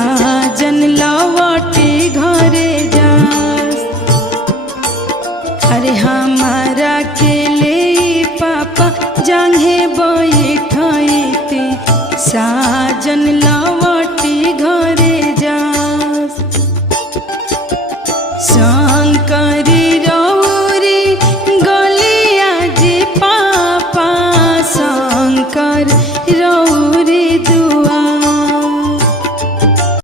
साजन लौटे घरे जास। अरे हमारा के ले पापा जांघे बैठते साजन